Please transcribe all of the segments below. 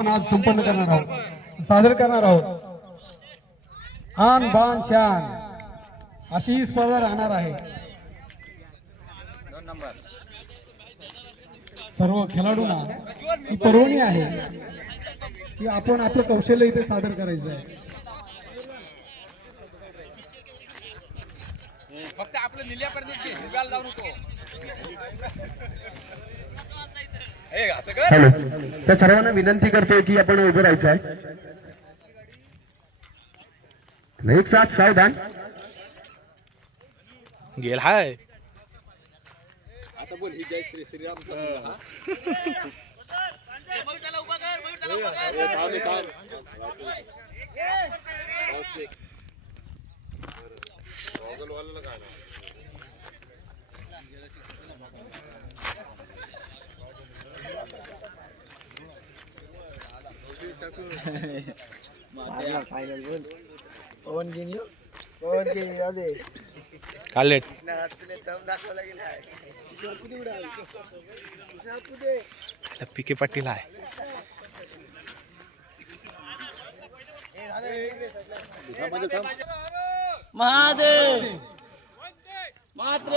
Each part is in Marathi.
आपण आज संपन्न करणार आहोत. सादर करणार आहोत. आन बान शान. अशी ही स्पर्धा राहणार आहे. सर्व खेळाडूंना ही परवणी आहे. की आपण आपलं कौशल्य इथे सादर करायचं आहे फक्त आपलं जाऊ नको हॅलो. तर सर्वांना विनंती करतोय की आपण उभं राहायचं आहे. एक साथ सावधान. गेल हाय. आता बोल ही जय श्री हा कालेट पिके पाटील आहे. महादेव. मात्र.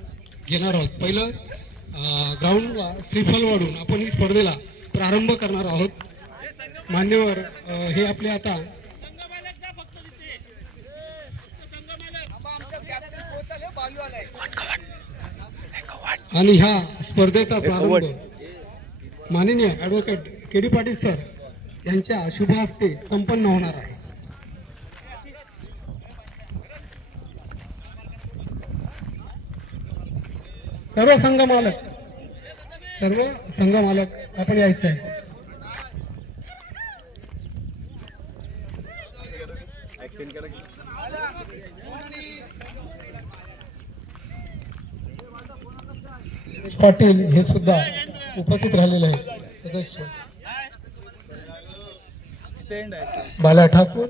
घेणार आहोत. पहिलं ग्राउंडला श्रीफल वाढून आपण ही स्पर्धेला प्रारंभ करणार आहोत. मान्यवर हे आपले आता आणि ह्या स्पर्धेचा प्रारंभ माननीय advocate K D Patil sir यांच्या शुभ हस्ते संपन्न होणार आहे. सर्व संघ मालक सर्व संघ मालक आपण यायचं आहे. पाटील हे सुद्धा उपस्थित राहिलेले आहेत. सदस्य. बाला ठाकूर.